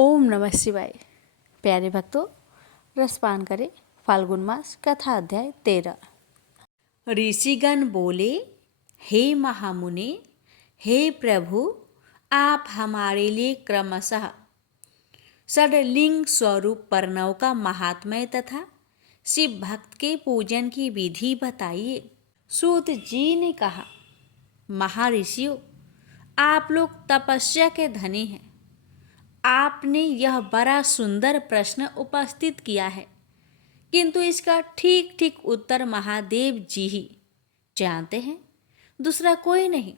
ओम नमः शिवाय। प्यारे भक्तों, रसपान करें फाल्गुन मास कथा अध्याय 13। ऋषिगण बोले, हे महामुने, हे प्रभु, आप हमारे लिए क्रमशः षडलिंग स्वरूप प्रणव का महात्म्य तथा शिव भक्त के पूजन की विधि बताइए। सूत जी ने कहा, महर्षियों, आप लोग तपस्या के धनी हैं। आपने यह बड़ा सुंदर प्रश्न उपस्थित किया है, किंतु इसका ठीक ठीक उत्तर महादेव जी ही जानते हैं, दूसरा कोई नहीं।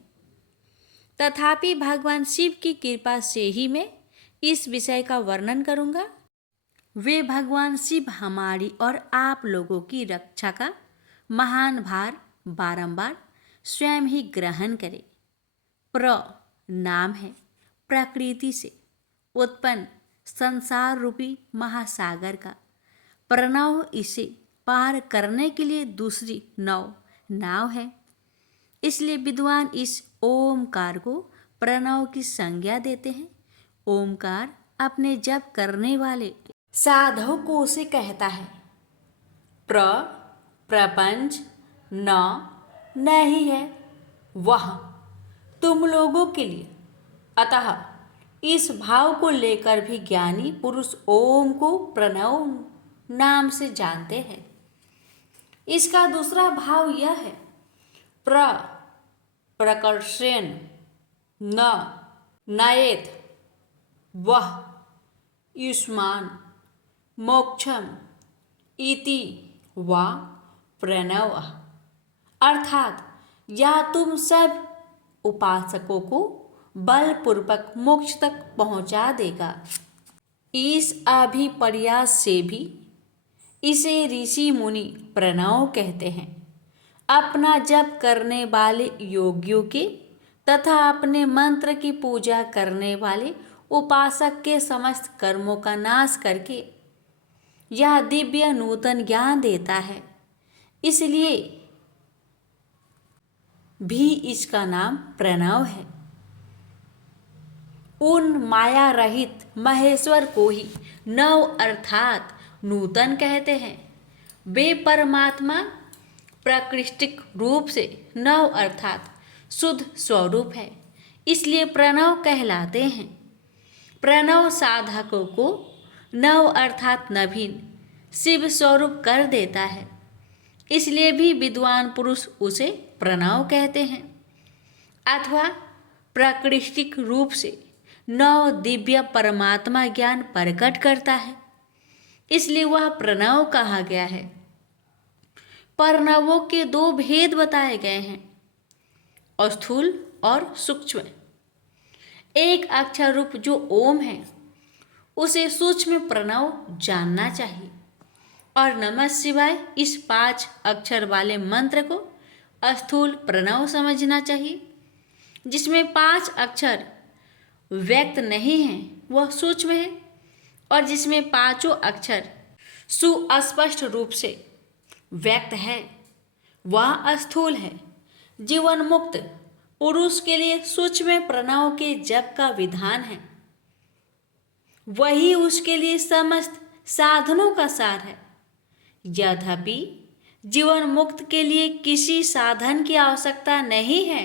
तथापि भगवान शिव की कृपा से ही मैं इस विषय का वर्णन करूंगा। वे भगवान शिव हमारी और आप लोगों की रक्षा का महान भार बारंबार स्वयं ही ग्रहण करें। प्र नाम है प्रकृति से उत्पन्न संसार रूपी महासागर का। प्रणव इसे पार करने के लिए दूसरी नाव है। इसलिए विद्वान इस ओमकार को प्रणव की संज्ञा देते हैं। ओमकार अपने जप करने वाले साधक उसे कहता है। प्रपंच नहीं है वह तुम लोगों के लिए। अतः इस भाव को लेकर भी ज्ञानी पुरुष ओम को प्रणव नाम से जानते हैं। इसका दूसरा भाव यह है, प्रकर्षेण नयेत वह युष्मान मोक्षम इति वा प्रणव। अर्थात या तुम सब उपासकों को बलपूर्वक मोक्ष तक पहुंचा देगा। इस अभिप्रयास से भी इसे ऋषि मुनि प्रणव कहते हैं। अपना जप करने वाले योगियों के तथा अपने मंत्र की पूजा करने वाले उपासक के समस्त कर्मों का नाश करके यह दिव्य नूतन ज्ञान देता है। इसलिए भी इसका नाम प्रणव है। उन माया रहित महेश्वर को ही नव अर्थात नूतन कहते हैं। वे परमात्मा प्राकृतिक रूप से नव अर्थात शुद्ध स्वरूप है, इसलिए प्रणव कहलाते हैं। प्रणव साधकों को नव अर्थात नवीन शिव स्वरूप कर देता है, इसलिए भी विद्वान पुरुष उसे प्रणव कहते हैं। अथवा प्राकृतिक रूप से नव दिव्य परमात्मा ज्ञान प्रकट करता है, इसलिए वह प्रणव कहा गया है। प्रणवों के दो भेद बताए गए हैं, स्थूल और सूक्ष्म। एक अक्षर रूप जो ओम है उसे सूक्ष्म प्रणव जानना चाहिए, और नमः शिवाय इस 5 अक्षर वाले मंत्र को स्थूल प्रणव समझना चाहिए। जिसमें 5 अक्षर व्यक्त नहीं है वह सूक्ष्म है, और जिसमें 5 अक्षर सुस्पष्ट रूप से व्यक्त है वह स्थूल है। जीवन मुक्त पुरुष के लिए सूक्ष्म प्रणव के जप का विधान है, वही उसके लिए समस्त साधनों का सार है। यद्यपि जीवन मुक्त के लिए किसी साधन की आवश्यकता नहीं है,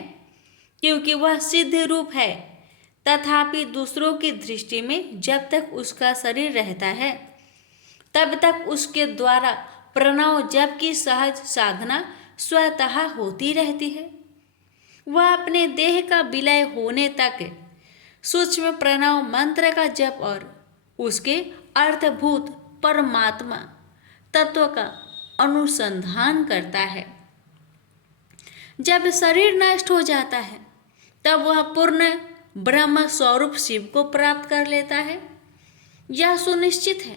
क्योंकि वह सिद्ध रूप है। तथापि दूसरों की दृष्टि में जब तक उसका शरीर रहता है तब तक उसके द्वारा प्रणव जप की सहज साधना स्वतः होती रहती है। वह अपने देह का विलय होने तक सूक्ष्म प्रणव मंत्र का जप और उसके अर्थभूत परमात्मा तत्व का अनुसंधान करता है। जब शरीर नष्ट हो जाता है तब वह पूर्ण ब्रह्म स्वरूप शिव को प्राप्त कर लेता है। यह सुनिश्चित है,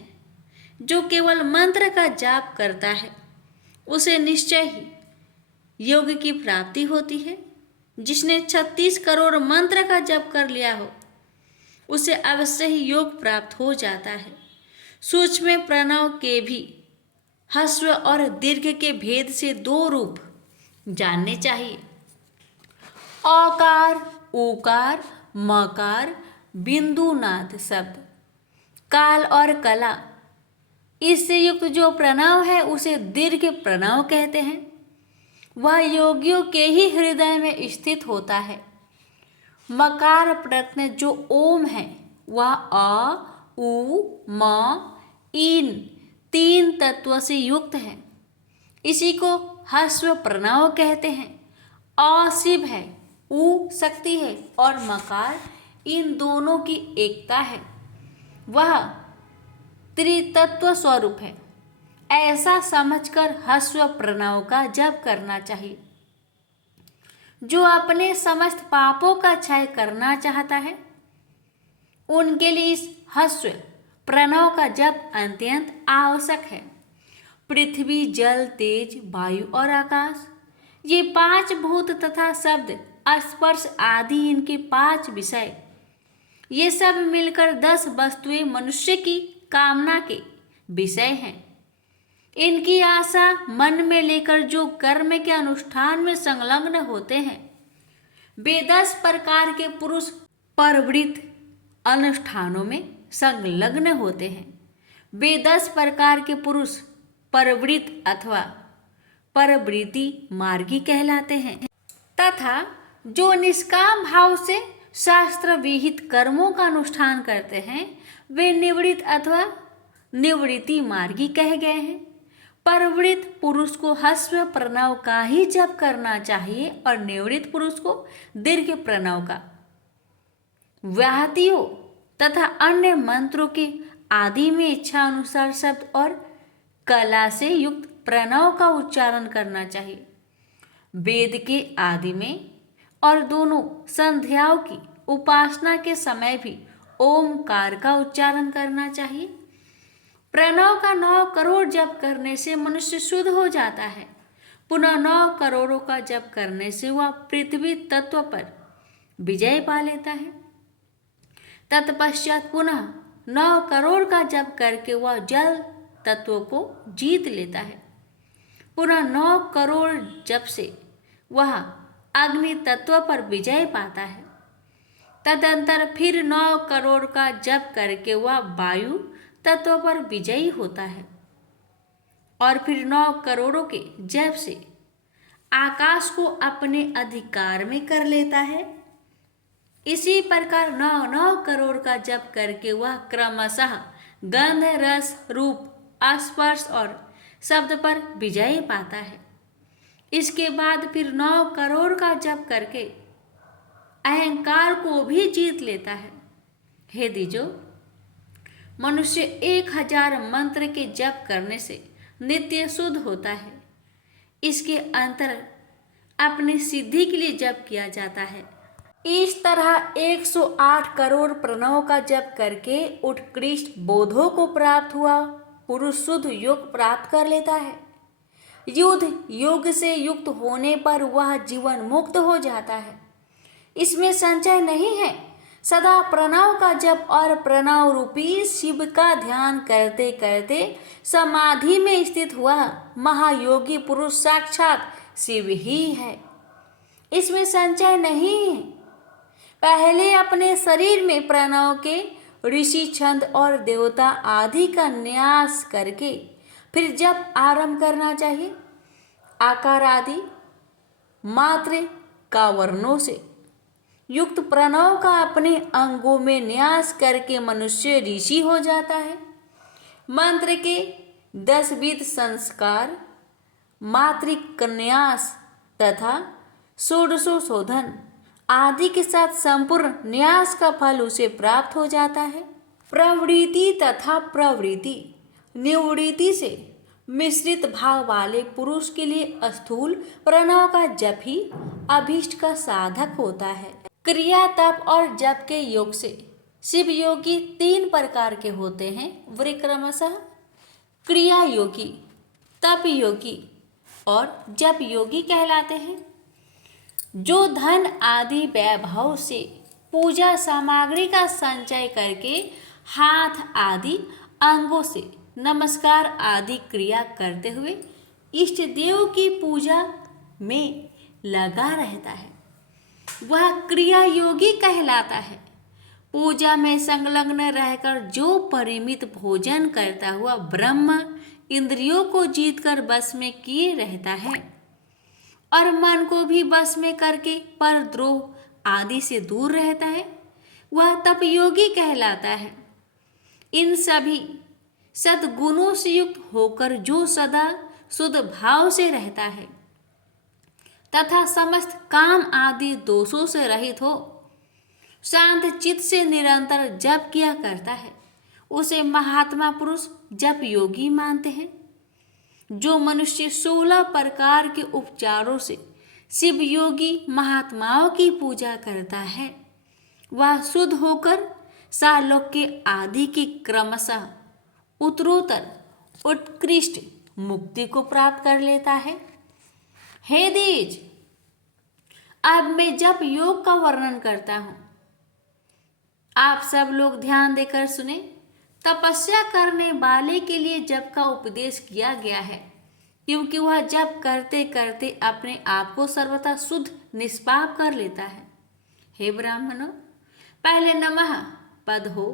जो केवल मंत्र का जाप करता है उसे निश्चय ही योग की प्राप्ति होती है। जिसने 36 करोड़ मंत्र का जप कर लिया हो उसे अवश्य ही योग प्राप्त हो जाता है। सूक्ष्म प्रणव के भी ह्रस्व और दीर्घ के भेद से 2 रूप जानने चाहिए। अकार, उकार, मकार, बिंदुनाद शब्द काल और कला, इससे युक्त जो प्रणव है उसे दीर्घ प्रणव कहते हैं। वह योगियों के ही हृदय में स्थित होता है। मकार प्रत्यय जो ओम है वह अ, उ, म, इन 3 तत्वों से युक्त है। इसी को ह्रस्व प्रणव कहते हैं। अ शिव है, उ शक्ति है और मकार इन दोनों की एकता है। वह त्रितत्व स्वरूप है। ऐसा समझकर ह्रस्व प्रणव का जप करना चाहिए। जो अपने समस्त पापों का क्षय करना चाहता है उनके लिए इस ह्रस्व प्रणव का जप अत्यंत आवश्यक है। पृथ्वी, जल, तेज, वायु और आकाश, ये 5 भूत तथा शब्द, स्पर्श आदि इनके 5 विषय, ये सब मिलकर 10 वस्तुएं मनुष्य की कामना के विषय हैं। इनकी आशा मन में लेकर जो कर्म के अनुष्ठान में संलग्न होते हैं वे 10 प्रकार के पुरुष परवृत्त अनुष्ठानों में संलग्न होते हैं। वे 10 प्रकार के पुरुष परवृत्त अथवा परवृत्ति मार्गी कहलाते हैं तथा जो निष्काम भाव से शास्त्र विहित कर्मों का अनुष्ठान करते हैं वे निवृत्त अथवा निवृत्ति मार्गी कहे गए हैं। परवृत्त पुरुष को ह्रस्व प्रणव का ही जप करना चाहिए और निवृत्त पुरुष को दीर्घ प्रणव का। व्याहतियों तथा अन्य मंत्रों के आदि में इच्छा अनुसार शब्द और कला से युक्त प्रणव का उच्चारण करना चाहिए। वेद के आदि में और दोनों संध्याओं की उपासना के समय भी ओमकार का उच्चारण करना चाहिए। प्रणव का 9 करोड़ जप करने से मनुष्य शुद्ध हो जाता है। पुनः 9 करोड़ों का जप करने से वह पृथ्वी तत्व पर विजय पा लेता है। तत्पश्चात पुनः 9 करोड़ का जप करके वह जल तत्व को जीत लेता है। पुनः 9 करोड़ जप से वह अग्नि तत्व पर विजय पाता है। तदंतर फिर 9 करोड़ का जप करके वह वायु तत्व पर विजयी होता है और फिर 9 करोड़ों के जप से आकाश को अपने अधिकार में कर लेता है। इसी प्रकार 9 करोड़ का जप करके वह क्रमशः गंध, रस, रूप, स्पर्श और शब्द पर विजय पाता है। इसके बाद फिर 9 करोड़ का जप करके अहंकार को भी जीत लेता है। हे द्विजो, मनुष्य 1000 मंत्र के जप करने से नित्य शुद्ध होता है। इसके अंतर अपनी सिद्धि के लिए जप किया जाता है। इस तरह 108 करोड़ प्रणव का जप करके उत्कृष्ट बोधों को प्राप्त हुआ पुरुष शुद्ध योग प्राप्त कर लेता है। युद्ध योग से युक्त होने पर वह जीवन मुक्त हो जाता है। इसमें संचय नहीं है। सदा प्रणव का जप और प्रणव रूपी शिव का ध्यान करते करते समाधि में स्थित हुआ महायोगी पुरुष साक्षात शिव ही है। इसमें संचय नहीं है। पहले अपने शरीर में प्रणव के ऋषि, छंद और देवता आदि का न्यास करके फिर जप आरंभ करना चाहिए। आकार आदि मात्र का वर्णों से युक्त प्रणव का अपने अंगों में न्यास करके मनुष्य ऋषि हो जाता है। मंत्र के 10 विध संस्कार, मातृक न्यास तथा षोडशोधन आदि के साथ संपूर्ण न्यास का फल उसे प्राप्त हो जाता है। प्रवृत्ति तथा प्रवृत्ति निवृत्ति से मिश्रित भाव वाले पुरुष के लिए स्थूल प्रणव का जप ही अभीष्ट का साधक होता है। क्रिया, तप और जप के योग से शिव योगी 3 प्रकार के होते हैं। वे क्रमशः क्रिया योगी, तप योगी और जप योगी कहलाते हैं। जो धन आदि वैभव से पूजा सामग्री का संचय करके हाथ आदि अंगों से नमस्कार आदि क्रिया करते हुए इष्ट देव की पूजा में लगा रहता है वह क्रिया योगी कहलाता है। पूजा में संलग्न रहकर जो परिमित भोजन करता हुआ ब्रह्म इंद्रियों को जीतकर बस में किए रहता है और मन को भी बस में करके परद्रोह आदि से दूर रहता है, वह तपयोगी कहलाता है। इन सभी सद्गुणों से युक्त होकर जो सदा शुद्ध भाव से रहता है तथा समस्त काम आदि दोषों से रहित हो, शांत चित्त से निरंतर जप किया करता है, उसे महात्मा पुरुष जप योगी मानते हैं। जो मनुष्य 16 प्रकार के उपचारों से शिव योगी महात्माओं की पूजा करता है, वह शुद्ध होकर सालोक्य आदि की क्रमशः उत्तरोत्तर उत्कृष्ट मुक्ति को प्राप्त कर लेता है। हे द्विज, अब मैं जप योग का वर्णन करता हूं, आप सब लोग ध्यान देकर सुने। तपस्या करने वाले के लिए जप का उपदेश किया गया है, क्योंकि वह जप करते करते अपने आप को सर्वथा शुद्ध निष्पाप कर लेता है। हे ब्राह्मणों, पहले नमः पद हो,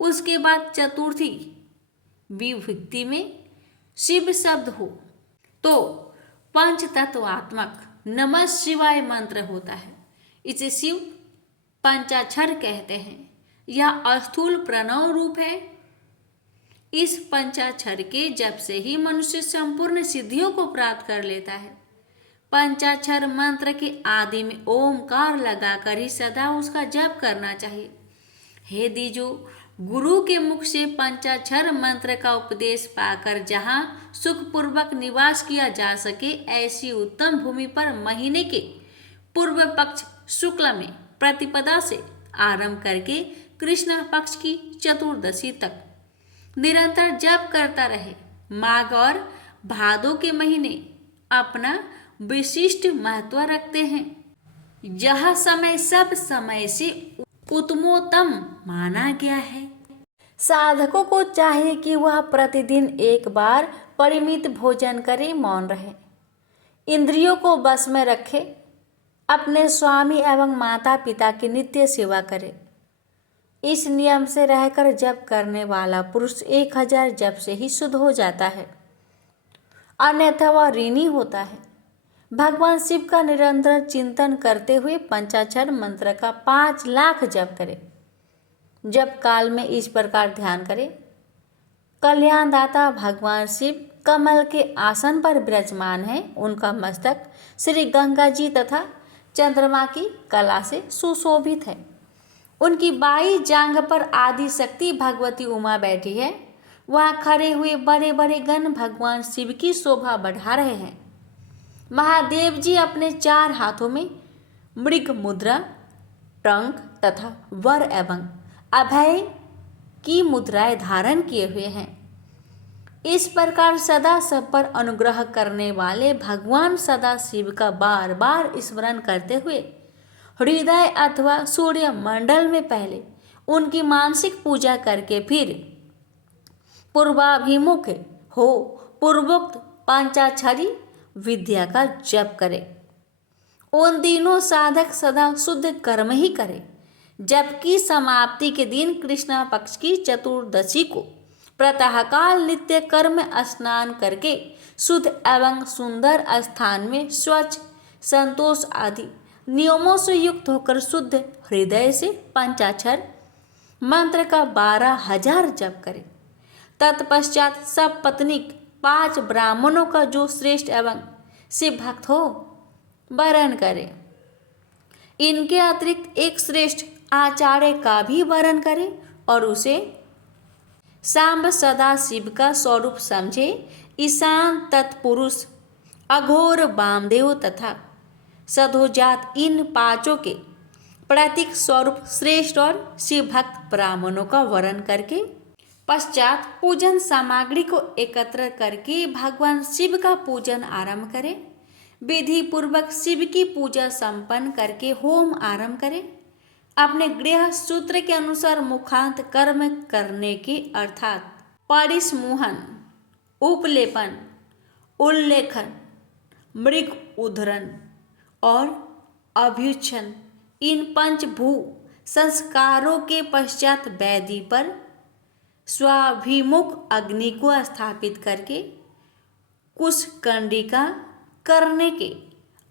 उसके बाद चतुर्थी विभक्ति में शिव शब्द हो तो पंच तत्वात्मक नमः शिवाय मंत्र होता है। इसे शिव पंचाक्षर कहते हैं। यह स्थूल प्रणव रूप है। इस पंचाक्षर के जप से ही मनुष्य संपूर्ण सिद्धियों को प्राप्त कर लेता है। पंचाक्षर मंत्र के आदि में ओमकार लगाकर ही सदा उसका जप करना चाहिए। हे दीजो, गुरु के मुख से पंचाक्षर मंत्र का उपदेश पाकर जहाँ सुखपूर्वक निवास किया जा सके, ऐसी उत्तम भूमि पर महीने के पूर्व पक्ष शुक्ल में प्रतिपदा से आरंभ करके कृष्ण पक्ष की चतुर्दशी तक निरंतर जप करता रहे। माघ और भादो के महीने अपना विशिष्ट महत्व रखते हैं। यह समय सब समय से उत्तमोत्तम माना गया है। साधकों को चाहिए कि वह प्रतिदिन एक बार परिमित भोजन करे, मौन रहे, इंद्रियों को बस में रखे, अपने स्वामी एवं माता पिता की नित्य सेवा करे। इस नियम से रहकर जप करने वाला पुरुष 1000 जप से ही शुद्ध हो जाता है, अन्यथा वह ऋणी होता है। भगवान शिव का निरंतर चिंतन करते हुए पंचाक्षर मंत्र का 5 लाख जप करे। जप काल में इस प्रकार ध्यान करे। कल्याणदाता भगवान शिव कमल के आसन पर विराजमान है। उनका मस्तक श्री गंगा जी तथा चंद्रमा की कला से सुशोभित है। उनकी बाई जांघ पर आदि शक्ति भगवती उमा बैठी है। वहाँ खड़े हुए बड़े बड़े गण भगवान शिव की शोभा बढ़ा रहे हैं। महादेव जी अपने 4 हाथों में मृग मुद्रा, टंक तथा वर एवं अभय की मुद्राएं धारण किए हुए हैं। इस प्रकार सदा सब पर अनुग्रह करने वाले भगवान सदा शिव का बार बार स्मरण करते हुए हृदय अथवा सूर्य मंडल में पहले उनकी मानसिक पूजा करके फिर पूर्वाभिमुख हो पूर्वोक्त पंचाक्षरी विद्या का जप करे। उन दिनों साधक सदा शुद्ध कर्म ही करे, जबकि समाप्ति के दिन कृष्ण पक्ष की चतुर्दशी को प्रातःकाल नित्य कर्म स्नान करके शुद्ध एवं सुंदर स्थान में स्वच्छ संतोष आदि नियमों से युक्त होकर शुद्ध हृदय से पंचाक्षर मंत्र का 12,000 जप करे। तत्पश्चात सब पत्नीक 5 ब्राह्मणों का जो श्रेष्ठ एवं शिव भक्त हो वरण करे। इनके अतिरिक्त एक श्रेष्ठ आचार्य का भी वरण करे और उसे सांब सदा शिव का स्वरूप समझे। ईशान तत्पुरुष, अघोर वामदेव तथा सधोजात इन 5 के प्रतीक स्वरूप श्रेष्ठ और शिव भक्त ब्राह्मणों का वरण करके पश्चात पूजन सामग्री को एकत्र करके भगवान शिव का पूजन आरंभ करें। विधि पूर्वक शिव की पूजा संपन्न करके होम आरंभ करें। अपने गृह सूत्र के अनुसार मुखांत कर्म करने के अर्थात परिसमूहन, उपलेपन, उल्लेखन, मृग उद्धरण और अभ्युच्छन इन 5 भू संस्कारों के पश्चात वेदी पर स्वाभिमुख अग्नि को स्थापित करके कुशकंडिका करने के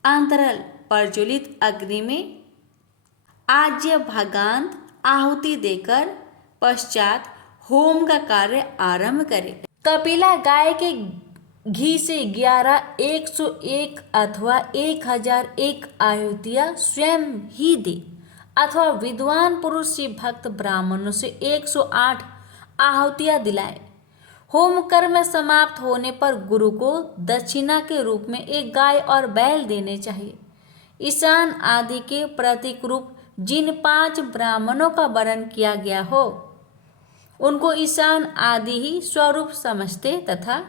अंतराल प्रज्वलित अग्नि में आज्य भागांत आहुति देकर पश्चात होम का कार्य आरंभ करें। कपिला गाय के घी से 101 अथवा 1001 आहुतियां स्वयं ही दे अथवा विद्वान पुरुष से भक्त ब्राह्मणों से 108 आहुतियां दिलाए। होम कर्म समाप्त होने पर गुरु को दक्षिणा के रूप में एक गाय और बैल देने चाहिए। ईशान आदि के प्रतीक रूप जिन 5 ब्राह्मणों का वर्णन किया गया हो उनको ईशान आदि ही स्वरूप समझते तथा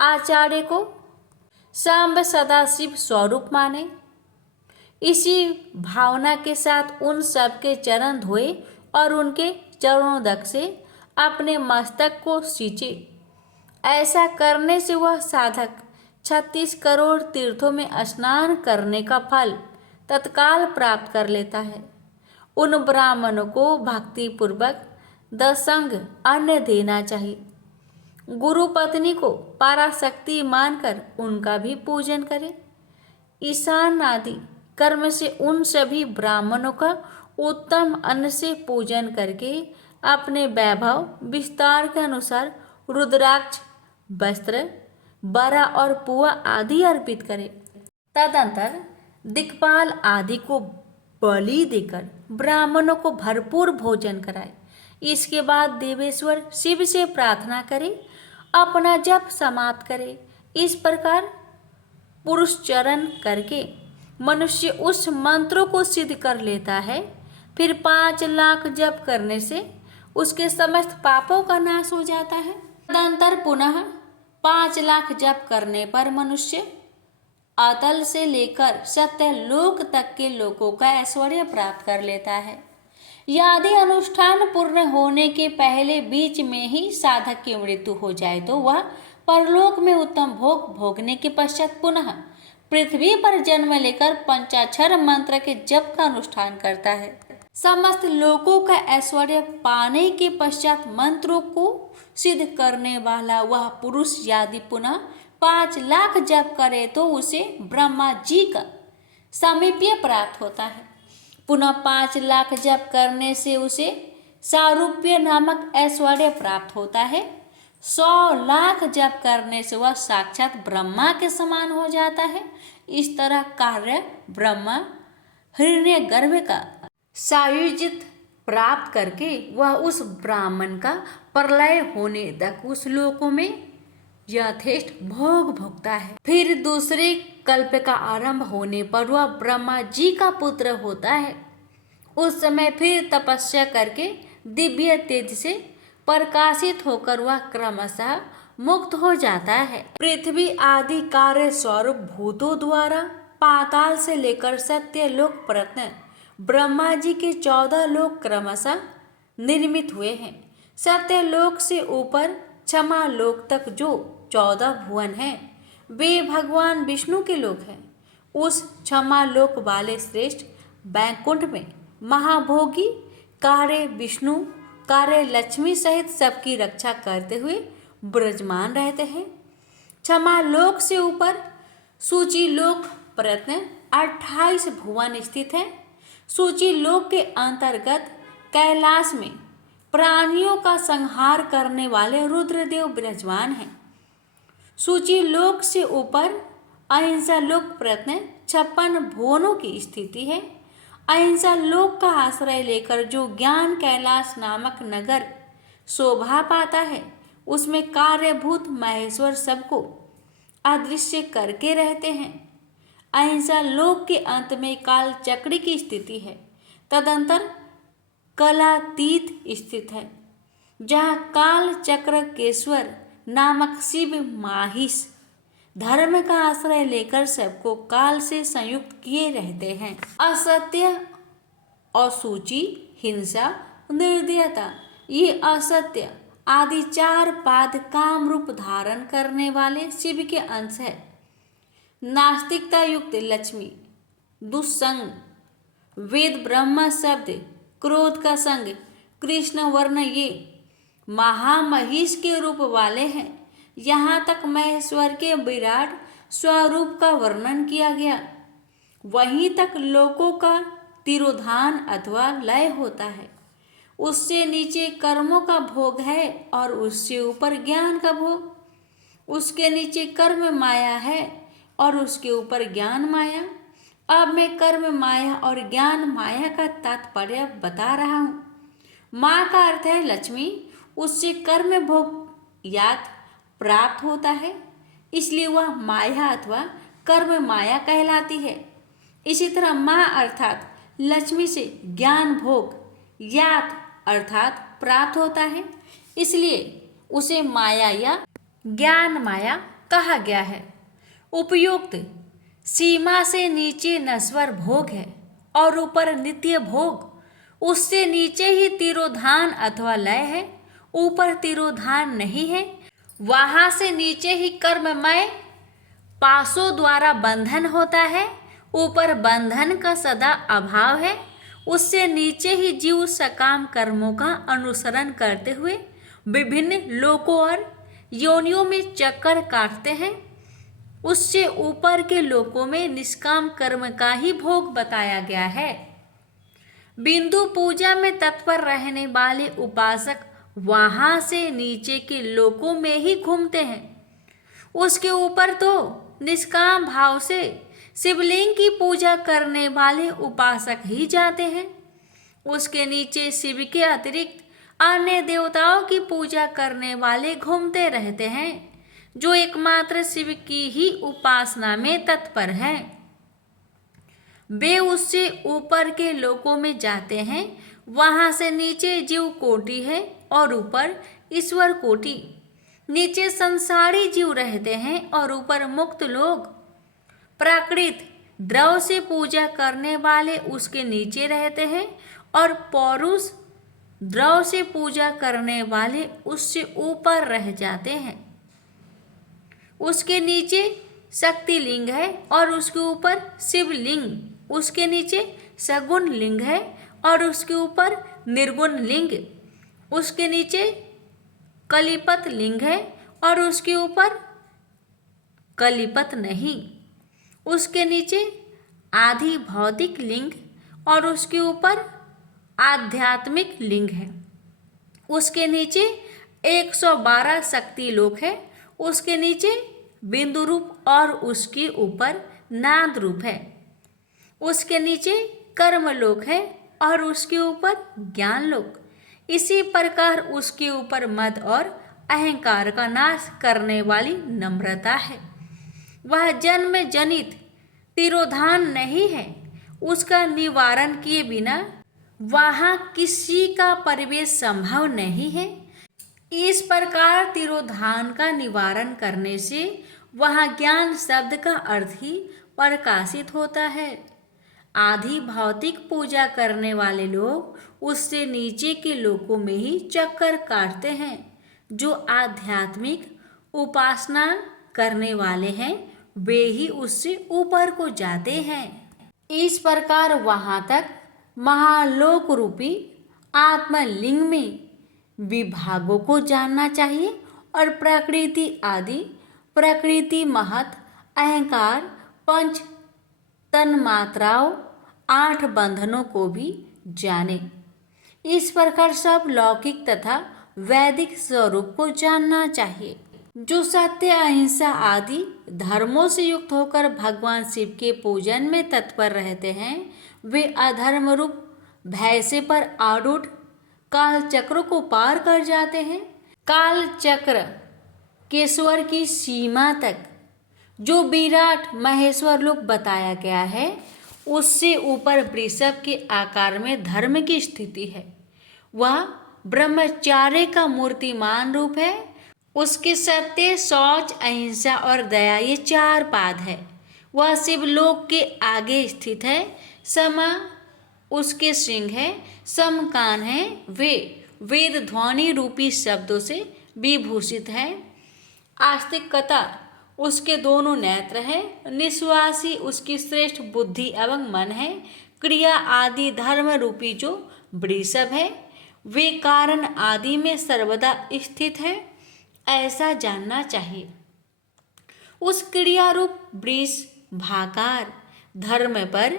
आचार्य को सांब सदाशिव स्वरूप माने। इसी भावना के साथ उन सबके चरण धोए और उनके चरणोदक से अपने मस्तक को सींचे। ऐसा करने से वह साधक 36 करोड़ तीर्थों में स्नान करने का फल तत्काल प्राप्त कर लेता है। उन ब्राह्मणों को भक्तिपूर्वक दशंग अन्न देना चाहिए। गुरु पत्नी को पराशक्ति मानकर उनका भी पूजन करें। ईशान आदि कर्म से उन सभी ब्राह्मणों का उत्तम अन्न से पूजन करके अपने वैभव विस्तार के अनुसार रुद्राक्ष, वस्त्र, बरा और पुआ आदि अर्पित करें। तदंतर दिक्पाल आदि को बलि देकर ब्राह्मणों को भरपूर भोजन कराए। इसके बाद देवेश्वर शिव से प्रार्थना करे, अपना जप समाप्त करे। इस प्रकार पुरुषचरण करके मनुष्य उस मंत्रों को सिद्ध कर लेता है। फिर 5 लाख जप करने से उसके समस्त पापों का नाश हो जाता है। तदंतर पुनः 5 लाख जप करने पर मनुष्य अतल से लेकर सत्यलोक तक के लोगों का ऐश्वर्य प्राप्त कर लेता है। यदि अनुष्ठान पूर्ण होने के पहले बीच में ही साधक की मृत्यु हो जाए तो वह परलोक में उत्तम भोग भोगने के पश्चात पुनः पृथ्वी पर जन्म लेकर पंचाक्षर मंत्र के जप का अनुष्ठान करता है। समस्त लोगों का ऐश्वर्य पाने के पश्चात मंत्रों को सिद्ध करने वाला वह पुरुष यदि पुनः 5 लाख जप करे तो उसे ब्रह्मा जी का सामीप्य प्राप्त होता है। पुनः 5 लाख जप करने से उसे सारूप्य नामक ऐश्वर्य प्राप्त होता है। 100 लाख जप करने से वह साक्षात ब्रह्मा के समान हो जाता है। इस तरह कार्य ब्रह्मा हिरण्यगर्भ का सायुज्यत प्राप्त करके वह उस ब्राह्मण का प्रलय होने तक उस लोकों में यथेष्ट भोग भोगता है। फिर दूसरे कल्प का आरंभ होने पर वह ब्रह्मा जी का पुत्र होता है। उस समय फिर तपस्या करके दिव्य तेज से प्रकाशित होकर वह क्रमशः मुक्त हो जाता है। पृथ्वी आदि कार्य स्वरूप भूतों द्वारा पाताल से लेकर सत्यलोक पर्यंत ब्रह्मा जी के 14 लोक क्रमशः निर्मित हुए हैं। सत्यलोक से ऊपर क्षमा लोक तक जो 14 भुवन हैं वे भगवान विष्णु के लोक हैं। उस क्षमा लोक वाले श्रेष्ठ बैकुंठ में महाभोगी कार्य विष्णु कार्य लक्ष्मी सहित सबकी रक्षा करते हुए विराजमान रहते हैं। क्षमा लोक से ऊपर सूची लोक प्रयत्न 28 भुवन स्थित है। सूची लोक के अंतर्गत कैलाश में प्राणियों का संहार करने वाले रुद्रदेव विराजमान हैं। सूची लोक से ऊपर अहिंसा लोक प्रयत्न 56 भुवनों की स्थिति है। अहिंसा लोक का आश्रय लेकर जो ज्ञान कैलाश नामक नगर शोभा पाता है उसमें कार्यभूत महेश्वर सबको अदृश्य करके रहते हैं। अहिंसा लोक के अंत में काल चक्र की स्थिति है। तदंतर कलातीत स्थित है जहाँ काल चक्र केश्वर नामक शिव माहिष धर्म का आश्रय लेकर सबको काल से संयुक्त किए रहते हैं। असत्य, असूचि, हिंसा, निर्दयता ये असत्य आदि 4 पाद काम रूप धारण करने वाले शिव के अंश है। नास्तिकता युक्त लक्ष्मी, दुस्संग, वेद ब्रह्म शब्द क्रोध का संग, कृष्ण वर्ण ये महामहिष के रूप वाले हैं। यहाँ तक महेश्वर के विराट स्वरूप का वर्णन किया गया। वहीं तक लोकों का तिरोधान अथवा लय होता है। उससे नीचे कर्मों का भोग है और उससे ऊपर ज्ञान का भोग। उसके नीचे कर्म माया है और उसके ऊपर ज्ञान माया। अब मैं कर्म माया और ज्ञान माया का तात्पर्य बता रहा हूँ। माँ का अर्थ है लक्ष्मी, उससे कर्म भोग याद प्राप्त होता है, इसलिए वह माया अथवा कर्म माया कहलाती है। इसी तरह माँ अर्थात लक्ष्मी से ज्ञान भोग याद अर्थात प्राप्त होता है, इसलिए उसे माया या ज्ञान माया कहा गया है। उपयुक्त सीमा से नीचे नश्वर भोग है और ऊपर नित्य भोग। उससे नीचे ही तिरोधान अथवा लय है, ऊपर तिरोधान नहीं है। वहां से नीचे ही कर्ममय पासों द्वारा बंधन होता है, ऊपर बंधन का सदा अभाव है। उससे नीचे ही जीव सकाम कर्मों का अनुसरण करते हुए विभिन्न लोकों और योनियों में चक्कर काटते हैं। उससे ऊपर के लोकों में निष्काम कर्म का ही भोग बताया गया है। बिंदु पूजा में तत्पर रहने वाले उपासक वहां से नीचे के लोकों में ही घूमते हैं। उसके ऊपर तो निष्काम भाव से शिवलिंग की पूजा करने वाले उपासक ही जाते हैं। उसके नीचे शिव के अतिरिक्त अन्य देवताओं की पूजा करने वाले घूमते रहते हैं, जो एकमात्र शिव की ही उपासना में तत्पर हैं। वे उससे ऊपर के लोकों में जाते हैं। वहां से नीचे जीव कोटि है और ऊपर ईश्वर कोटि। नीचे संसारी जीव रहते हैं और ऊपर मुक्त लोग। प्राकृत द्रव से पूजा करने वाले उसके नीचे रहते हैं और पौरुष द्रव से पूजा करने वाले उससे ऊपर रह जाते हैं। उसके नीचे शक्ति लिंग है और उसके ऊपर शिवलिंग। उसके नीचे सगुण लिंग है और उसके ऊपर निर्गुण लिंग। उसके नीचे कलिपत लिंग है और उसके ऊपर कलिपत नहीं। उसके नीचे आधि भौतिक लिंग और उसके ऊपर आध्यात्मिक लिंग है। उसके नीचे 112 शक्ति लोक है। उसके नीचे बिंदु रूप और उसके ऊपर नाद रूप है। उसके नीचे कर्म लोक है और उसके ऊपर ज्ञान लोक। इसी प्रकार उसके ऊपर मद और अहंकार का नाश करने वाली नम्रता है। वह जन्म जनित तिरोधान नहीं है। उसका निवारण किए बिना वहाँ किसी का प्रवेश संभव नहीं है। इस प्रकार तिरोधान का निवारण करने से वहाँ ज्ञान शब्द का अर्थ ही प्रकाशित होता है। आधि भौतिक पूजा करने वाले लोग उससे नीचे के लोकों में ही चक्कर काटते हैं। जो आध्यात्मिक उपासना करने वाले हैं वे ही उससे ऊपर को जाते हैं। इस प्रकार वहां तक महालोक रूपी आत्मलिंग में विभागों को जानना चाहिए और प्रकृति आदि प्रकृति महत अहंकार पंच तन्मात्राओं 8 बंधनों को भी जाने। इस प्रकार सब लौकिक तथा वैदिक स्वरूप को जानना चाहिए। जो सत्य अहिंसा आदि धर्मों से युक्त होकर भगवान शिव के पूजन में तत्पर रहते हैं वे अधर्म रूप भय से पर आरूढ़ काल चक्र को पार कर जाते हैं। काल चक्र केश्वर की सीमा तक जो विराट महेश्वर लोक बताया गया है उससे ऊपर वृषभ के आकार में धर्म की स्थिति है। वह ब्रह्मचार्य का मूर्तिमान रूप है। उसके सत्य शौच अहिंसा और दया ये 4 पाद है। वह शिवलोक के आगे स्थित है। समा उसके सिंह है, समकान है। वे वेद ध्वनि रूपी शब्दों से विभूषित है। आस्तिकता उसके दोनों नेत्र है। निश्वासी उसकी श्रेष्ठ बुद्धि एवं मन है। क्रिया आदि धर्म रूपी जो वृषभ है वे कारण आदि में सर्वदा स्थित है, ऐसा जानना चाहिए। उस क्रिया रूप वृष भाकार धर्म पर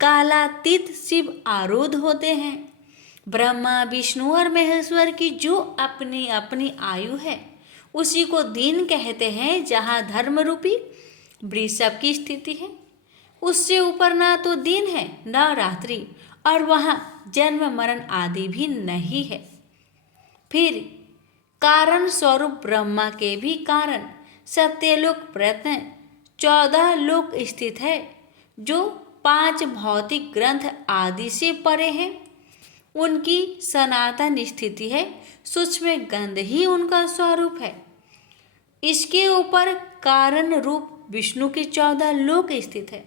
कालातीत शिव आरूढ़ होते हैं। ब्रह्मा विष्णु और महेश्वर की जो अपनी अपनी आयु है उसी को दिन कहते हैं, जहाँ धर्म रूपी वृषभ की स्थिति है। उससे ऊपर ना तो दिन है न रात्रि, और वहाँ जन्म मरण आदि भी नहीं है। फिर कारण स्वरूप ब्रह्मा के भी कारण सत्यलोक प्रयत्न 14 लोक स्थित है, जो 5 भौतिक ग्रंथ आदि से परे हैं। उनकी सनातन स्थिति है, सूक्ष्म गंध ही उनका स्वरूप है। इसके ऊपर कारण रूप विष्णु के 14 लोक स्थित है।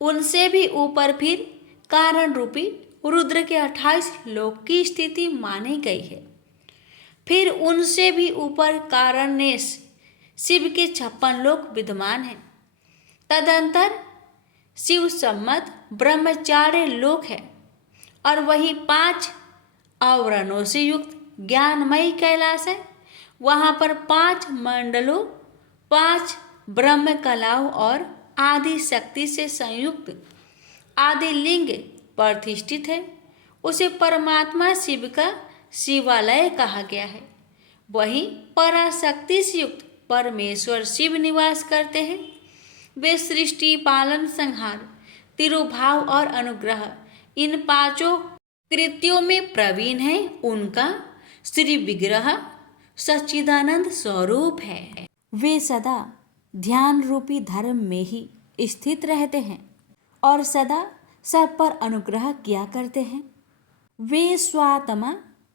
उनसे भी ऊपर फिर कारण रूपी रुद्र के 28 लोक की स्थिति मानी गई है। फिर उनसे भी ऊपर कारणेश शिव के 56 लोक विद्यमान हैं। तदंतर शिव सम्मत ब्रह्मचार्य लोक है, और वही 5 आवरणों से युक्त ज्ञानमयी कैलाश है। वहाँ पर 5 मंडलों, 5 ब्रह्म कलाओं और आदि शक्ति से संयुक्त आदि लिंग प्रतिष्ठित है। उसे परमात्मा शिव का शिवालय कहा गया है। वहीं पराशक्ति से युक्त परमेश्वर शिव निवास करते हैं। वे सृष्टि पालन संहार तिरुभाव और अनुग्रह इन 5 कृत्यों में प्रवीण है। उनका श्री विग्रह सच्चिदानंद स्वरूप है। वे सदा ध्यान रूपी धर्म में ही स्थित रहते हैं और सदा सब पर अनुग्रह किया करते हैं। वे स्वात्मा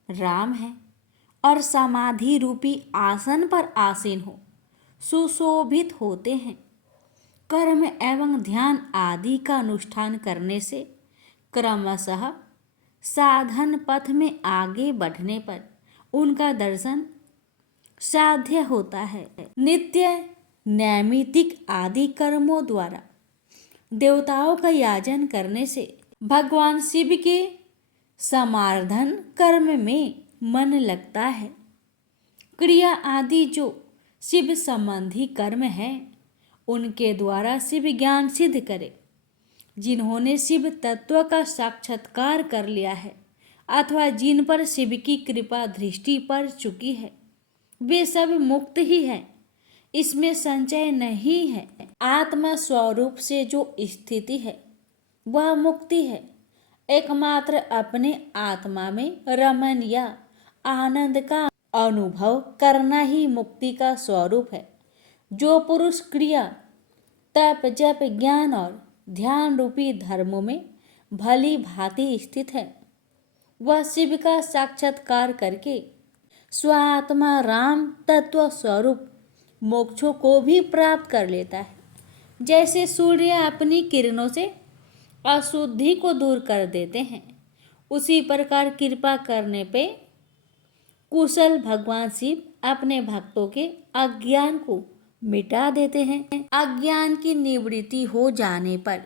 राम हैं और समाधि रूपी आसन पर आसीन हो सुशोभित होते हैं। कर्म एवं ध्यान आदि का अनुष्ठान करने से क्रमशः साधन पथ में आगे बढ़ने पर उनका दर्शन साध्य होता है। नित्य नैमित्तिक आदि कर्मों द्वारा देवताओं का याजन करने से भगवान शिव के समाराधन कर्म में मन लगता है। क्रिया आदि जो शिव संबंधी कर्म है उनके द्वारा शिव ज्ञान सिद्ध करे। जिन्होंने शिव तत्व का साक्षात्कार कर लिया है अथवा जिन पर शिव की कृपा दृष्टि पड़ चुकी है वे सब मुक्त ही है, इसमें संचय नहीं है। आत्मा स्वरूप से जो स्थिति है वह मुक्ति है। एकमात्र अपने आत्मा में रमन या आनंद का अनुभव करना ही मुक्ति का स्वरूप है। जो पुरुष क्रिया तप जप ज्ञान और ध्यान रूपी धर्मों में भली भांति स्थित है वह शिव का साक्षात्कार करके स्वात्मा राम तत्व स्वरूप मोक्षों को भी प्राप्त कर लेता है। जैसे सूर्य अपनी किरणों से अशुद्धि को दूर कर देते हैं, उसी प्रकार कृपा करने पे कुशल भगवान शिव अपने भक्तों के अज्ञान को मिटा देते हैं। अज्ञान की निवृत्ति हो जाने पर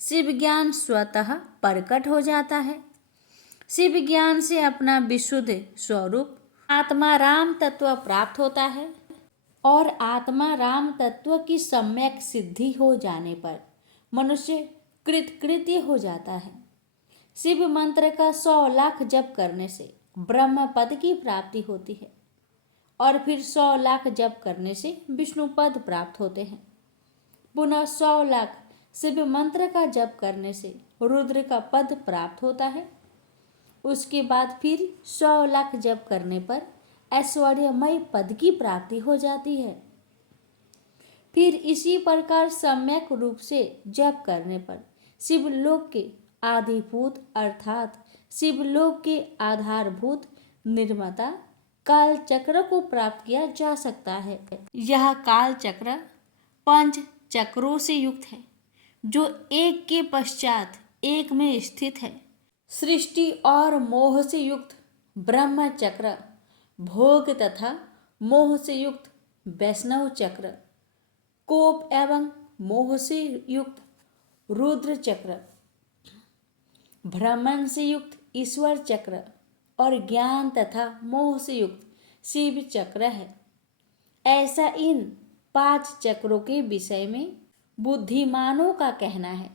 शिव ज्ञान स्वतः प्रकट हो जाता है। शिव ज्ञान से अपना विशुद्ध स्वरूप आत्मा राम तत्व प्राप्त होता है, और आत्मा राम तत्व की सम्यक सिद्धि हो जाने पर मनुष्य कृतकृत्य हो जाता है। शिव मंत्र का 100 लाख जप करने से ब्रह्म पद की प्राप्ति होती है, और फिर 100 लाख जप करने से विष्णु पद प्राप्त होते हैं। पुनः 100 लाख शिव मंत्र का जप करने से रुद्र का पद प्राप्त होता है। उसके बाद फिर 100 लाख जप करने पर ऐश्वर्यमय पद की प्राप्ति हो जाती है। फिर इसी प्रकार सम्यक रूप से जप करने पर शिवलोक के आदिभूत अर्थात शिवलोक के आधारभूत निर्माता काल चक्र को प्राप्त किया जा सकता है। यह काल चक्र 5 चक्रों से युक्त है, जो एक के पश्चात एक में स्थित है। सृष्टि और मोह से युक्त ब्रह्म चक्र, भोग तथा मोह से युक्त वैष्णव चक्र, कोप एवं मोह से युक्त रुद्र चक्र, भ्रमण से युक्त ईश्वर चक्र और ज्ञान तथा मोह से युक्त शिव चक्र है। ऐसा इन 5 चक्रों के विषय में बुद्धिमानों का कहना है।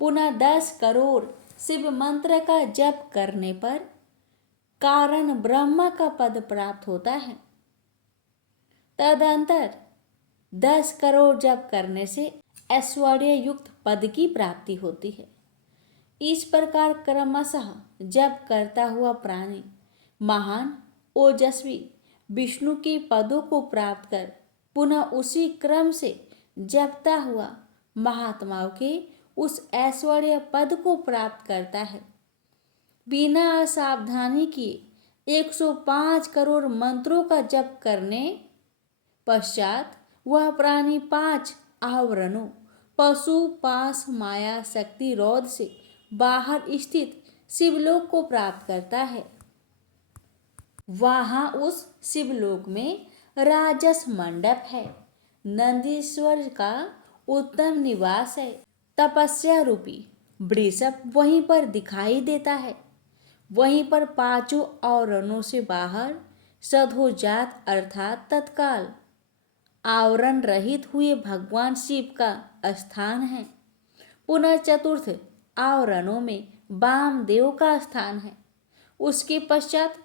पुनः 10 करोड़ शिव मंत्र का जप करने पर कारण ब्रह्म का पद प्राप्त होता है। तदंतर 10 करोड़ जप करने से ऐश्वर्य युक्त पद की प्राप्ति होती है। इस प्रकार क्रमशः जप करता हुआ प्राणी महान ओजस्वी विष्णु के पदों को प्राप्त कर पुनः उसी क्रम से जपता हुआ महात्माओं के उस ऐश्वर्य पद को प्राप्त करता है। बिना असावधानी किए 105 करोड़ मंत्रों का जप करने पश्चात वह प्राणी 5 आवरणों पशु पास माया शक्ति रौद से बाहर स्थित शिवलोक को प्राप्त करता है। वहाँ उस शिवलोक में राजस मंडप है, नंदीश्वर का उत्तम निवास है, तपस्या रूपी वृषभ वहीं पर दिखाई देता है। वहीं पर 5 आवरणों से बाहर सधोजात अर्थात तत्काल आवरण रहित हुए भगवान शिव का स्थान है। पुनः चतुर्थ आवरणों में वामदेव का स्थान है। उसके पश्चात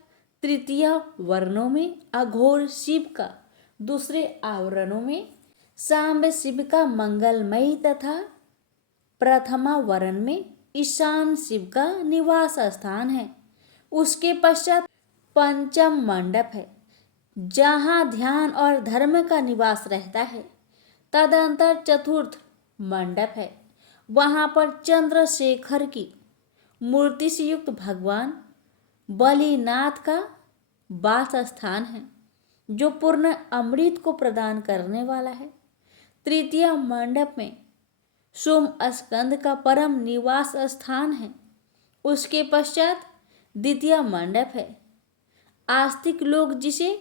तृतीय वर्णों में अघोर शिव का, दूसरे आवरणों में सांब शिव का मंगलमयी तथा प्रथमा वर्ण में ईशान शिव का निवास स्थान है। उसके पश्चात पंचम मंडप है जहाँ ध्यान और धर्म का निवास रहता है। तदंतर चतुर्थ मंडप है, वहाँ पर चंद्रशेखर की मूर्ति से युक्त भगवान बलिनाथ का वास स्थान है जो पूर्ण अमृत को प्रदान करने वाला है। तृतीय मंडप में सोम स्कंद का परम निवास स्थान है। उसके पश्चात द्वितीय मंडप है, आस्तिक लोग जिसे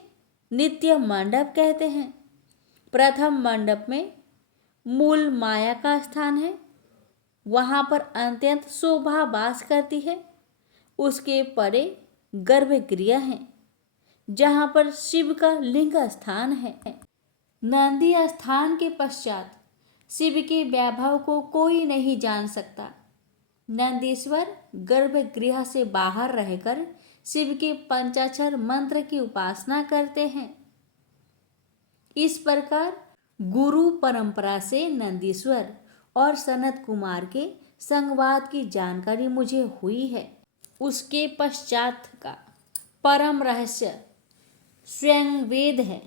नित्य मंडप कहते हैं। प्रथम मंडप में मूल माया का स्थान है, वहाँ पर अत्यंत शोभा वास करती है। उसके परे गर्भगृह है जहाँ पर शिव का लिंग स्थान है। नंदी स्थान के पश्चात शिव के वैभव को कोई नहीं जान सकता। नंदीश्वर गर्भगृह से बाहर रहकर शिव के पंचाक्षर मंत्र की उपासना करते हैं। इस प्रकार गुरु परंपरा से नंदीश्वर और सनत कुमार के संवाद की जानकारी मुझे हुई है। उसके पश्चात का परम रहस्य स्वयं वेद है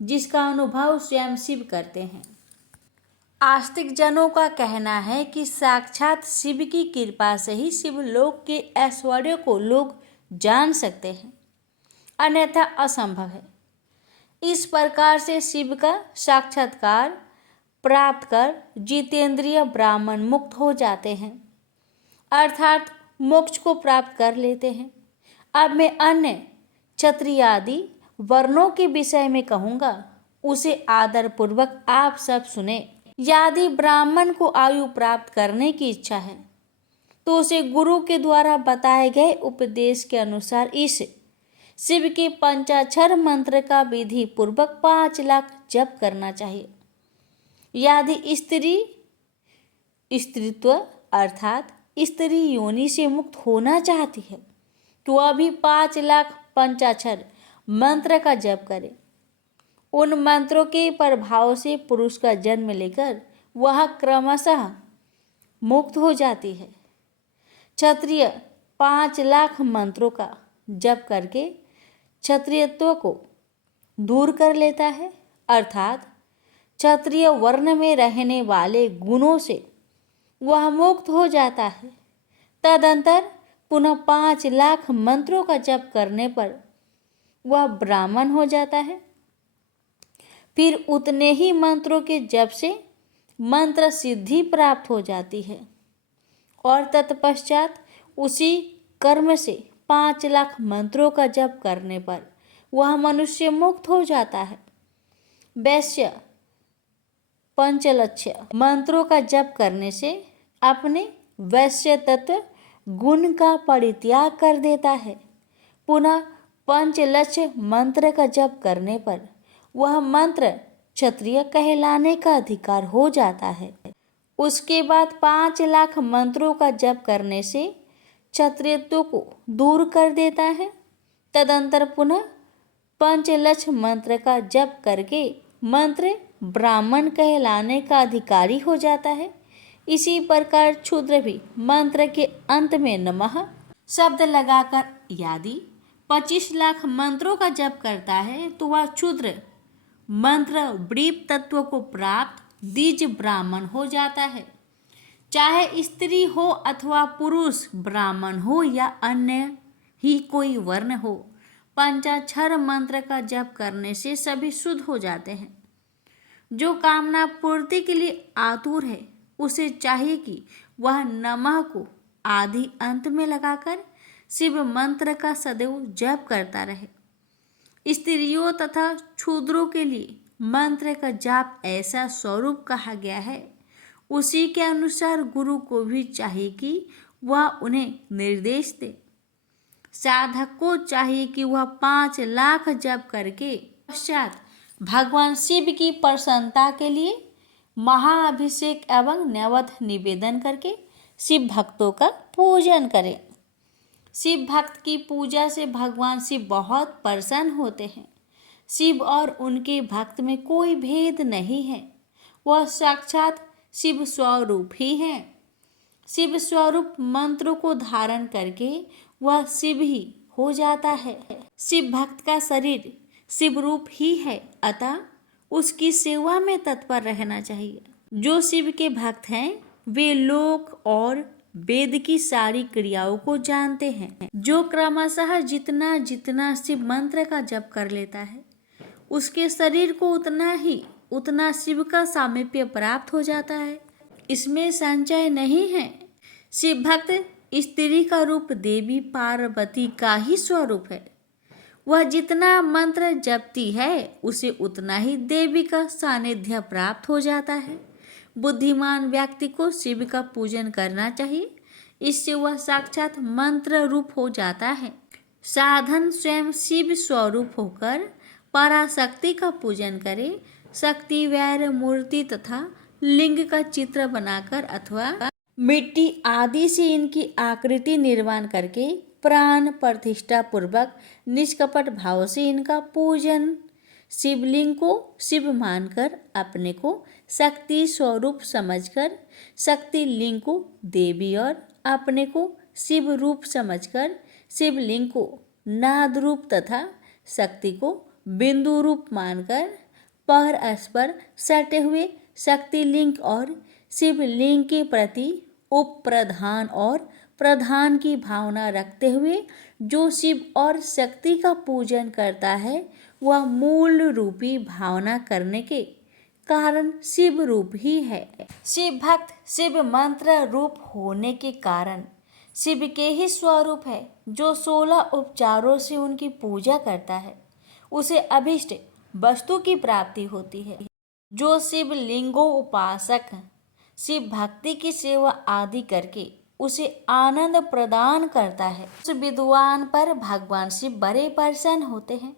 जिसका अनुभव स्वयं शिव करते हैं। आस्तिक जनों का कहना है कि साक्षात शिव की कृपा से ही शिवलोक के ऐश्वर्य को लोग जान सकते हैं, अन्यथा असंभव है। इस प्रकार से शिव का साक्षात्कार प्राप्त कर जितेंद्रिय ब्राह्मण मुक्त हो जाते हैं, अर्थात मोक्ष को प्राप्त कर लेते हैं। अब मैं अन्य क्षत्रिय आदि वर्णों के विषय में कहूँगा, उसे आदरपूर्वक आप सब सुने। यदि ब्राह्मण को आयु प्राप्त करने की इच्छा है तो उसे गुरु के द्वारा बताए गए उपदेश के अनुसार इस शिव के पंचाक्षर मंत्र का विधि पूर्वक 5 लाख जप करना चाहिए। यदि स्त्री स्त्रीत्व अर्थात स्त्री योनि से मुक्त होना चाहती है तो वह भी 5 लाख पंचाक्षर मंत्र का जप करे। उन मंत्रों के प्रभाव से पुरुष का जन्म लेकर वह क्रमशः मुक्त हो जाती है। क्षत्रिय 5 लाख मंत्रों का जप करके क्षत्रियत्व को दूर कर लेता है, अर्थात क्षत्रिय वर्ण में रहने वाले गुणों से वह मुक्त हो जाता है। तदंतर पुनः 5 लाख मंत्रों का जप करने पर वह ब्राह्मण हो जाता है। फिर उतने ही मंत्रों के जप से मंत्र सिद्धि प्राप्त हो जाती है और तत्पश्चात उसी कर्म से 5 लाख मंत्रों का जप करने पर वह मनुष्य मुक्त हो जाता है। वैश्य पंचलक्ष्य मंत्रों का जप करने से अपने वैश्य तत्व गुण का परित्याग कर देता है। पुनः पंचलक्ष्य मंत्र का जप करने पर वह मंत्र क्षत्रिय कहलाने का अधिकार हो जाता है। उसके बाद 5 लाख मंत्रों का जप करने से क्षत्रियत्व को दूर कर देता है। तदंतर पुनः पंचलक्ष्य मंत्र का जप करके मंत्र ब्राह्मण कहलाने का अधिकारी हो जाता है। इसी प्रकार क्षुद्र भी मंत्र के अंत में नमः शब्द लगाकर यदि 25 लाख मंत्रों का जप करता है तो वह क्षुद्र मंत्र ब्रीप तत्व को प्राप्त द्विज ब्राह्मण हो जाता है। चाहे स्त्री हो अथवा पुरुष ब्राह्मण हो या अन्य ही कोई वर्ण हो, पंचाक्षर मंत्र का जप करने से सभी शुद्ध हो जाते हैं। जो कामना पूर्ति के लिए आतुर है उसे चाहिए कि वह नमः को आदि अंत में लगाकर शिव मंत्र का सदैव जप करता रहे। स्त्रियों तथा क्षुद्रों के लिए मंत्र का जाप ऐसा स्वरूप कहा गया है, उसी के अनुसार गुरु को भी चाहिए कि वह उन्हें निर्देश दे। साधक को चाहिए कि वह 5 लाख जप करके पश्चात भगवान शिव की प्रसन्नता के लिए महाअभिषेक एवं नैवेद्य निवेदन करके शिव भक्तों का पूजन करें। शिव भक्त की पूजा से भगवान शिव बहुत प्रसन्न होते हैं। शिव और उनके भक्त में कोई भेद नहीं है, वह साक्षात शिव स्वरूप ही है। शिव स्वरूप मंत्रों को धारण करके वह शिव ही हो जाता है। शिव भक्त का शरीर शिव रूप ही है, अतः उसकी सेवा में तत्पर रहना चाहिए। जो शिव के भक्त हैं वे लोक और वेद की सारी क्रियाओं को जानते हैं। जो क्रमशः जितना जितना शिव मंत्र का जप कर लेता है उसके शरीर को उतना शिव का सामीप्य प्राप्त हो जाता है। इसमें संशय नहीं है। शिव भक्त स्त्री का रूप देवी पार्वती का ही स्वरूप है। वह जितना मंत्र जपती है उसे उतना ही देवी का सानिध्य प्राप्त हो जाता है। बुद्धिमान व्यक्ति को शिव का पूजन करना चाहिए, इससे वह साक्षात मंत्र रूप हो जाता है। साधन स्वयं शिव स्वरूप होकर पराशक्ति का पूजन करे। शक्ति वैर मूर्ति तथा लिंग का चित्र बनाकर अथवा मिट्टी आदि से इनकी आकृति निर्माण करके प्राण प्रतिष्ठा पूर्वक निष्कपट भाव से इनका पूजन, शिवलिंग को शिव मानकर अपने को शक्ति स्वरूप समझकर शक्ति लिंग को देवी और अपने को शिव रूप समझकर शिवलिंग को नाद रूप तथा शक्ति को बिंदु रूप मानकर परस्पर सटे हुए शक्तिलिंग और शिवलिंग के प्रति उपप्रधान और प्रधान की भावना रखते हुए जो शिव और शक्ति का पूजन करता है वह मूल रूपी भावना करने के कारण शिव रूप ही है। शिव भक्त शिव मंत्र रूप होने के कारण शिव के ही स्वरूप है। जो 16 उपचारों से उनकी पूजा करता है उसे अभिष्ट वस्तु की प्राप्ति होती है। जो शिव लिंगो उपासक शिव भक्ति की सेवा आदि करके उसे आनंद प्रदान करता है, उस विद्वान पर भगवान शिव बड़े प्रसन्न होते हैं।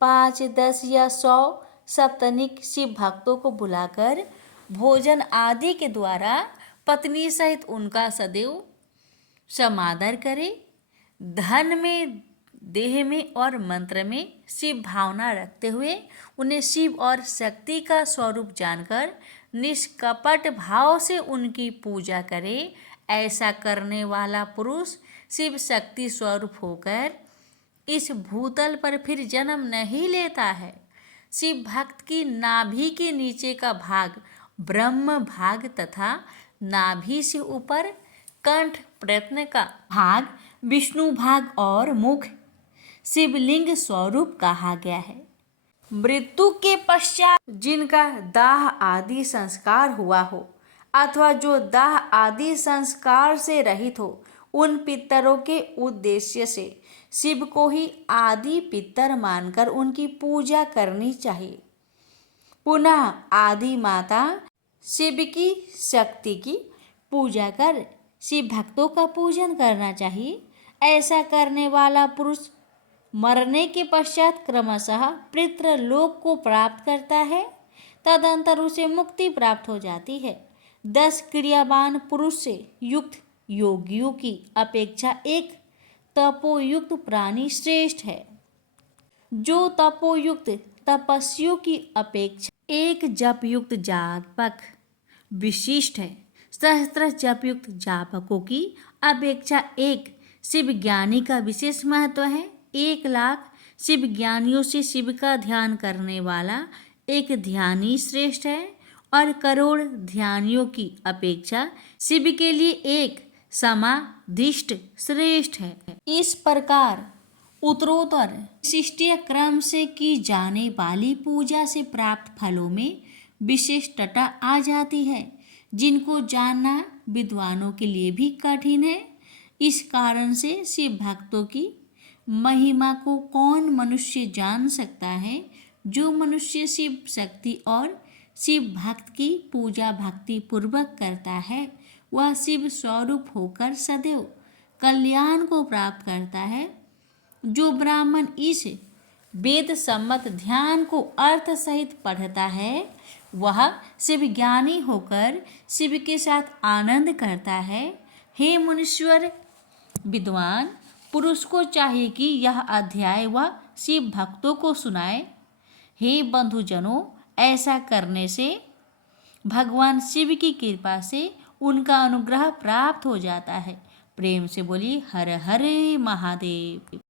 5, 10 या 100 सप्तनिक शिव भक्तों को बुलाकर भोजन आदि के द्वारा पत्नी सहित उनका सदैव समादर करे। धन में, देह में और मंत्र में शिव भावना रखते हुए उन्हें शिव और शक्ति का स्वरूप जानकर निष्कपट भाव से उनकी पूजा करे। ऐसा करने वाला पुरुष शिव शक्ति स्वरूप होकर इस भूतल पर फिर जन्म नहीं लेता है। शिव भक्त की नाभि के नीचे का भाग ब्रह्म भाग तथा नाभि से ऊपर कंठ प्रयत्न का भाग विष्णु भाग और मुख शिवलिंग स्वरूप कहा गया है। मृत्यु के पश्चात जिनका दाह आदि संस्कार हुआ हो अथवा जो दाह आदि संस्कार से रहित हो उन पितरों के उद्देश्य से शिव को ही आदि पितर मानकर उनकी पूजा करनी चाहिए। पुनः आदि माता शिव की शक्ति की पूजा कर शिव भक्तों का पूजन करना चाहिए। ऐसा करने वाला पुरुष मरने के पश्चात क्रमशः पितृलोक को प्राप्त करता है। तदंतर उसे मुक्ति प्राप्त हो जाती है। 10 क्रियावान पुरुष से युक्त योगियों की अपेक्षा एक तपोयुक्त प्राणी श्रेष्ठ है। जो तपोयुक्त तपस्वियों की अपेक्षा एक जपयुक्त जापक विशिष्ट है। सहस्त्र जपयुक्त जापकों की अपेक्षा एक शिव ज्ञानी का विशेष महत्व है। 1,00,000 शिव ज्ञानियों से शिव का ध्यान करने वाला एक ध्यानी श्रेष्ठ है और करोड़ ध्यानियों की अपेक्षा शिव के लिए एक समाधिष्ठ श्रेष्ठ है। इस प्रकार उत्तरोत्तर विशिष्टीय क्रम से की जाने वाली पूजा से प्राप्त फलों में विशिष्टता आ जाती है, जिनको जानना विद्वानों के लिए भी कठिन है। इस कारण से शिव भक्तों की महिमा को कौन मनुष्य जान सकता है? जो मनुष्य शिव शक्ति और शिव भक्त की पूजा भक्ति पूर्वक करता है, वह शिव स्वरूप होकर सदैव कल्याण को प्राप्त करता है। जो ब्राह्मण इस वेद सम्मत ध्यान को अर्थ सहित पढ़ता है, वह शिव ज्ञानी होकर शिव के साथ आनंद करता है। हे मुनीश्वर, विद्वान पुरुष को चाहिए कि यह अध्याय वह शिव भक्तों को सुनाए। हे बंधुजनों, ऐसा करने से भगवान शिव की कृपा से उनका अनुग्रह प्राप्त हो जाता है। प्रेम से बोलिए हर हर महादेव।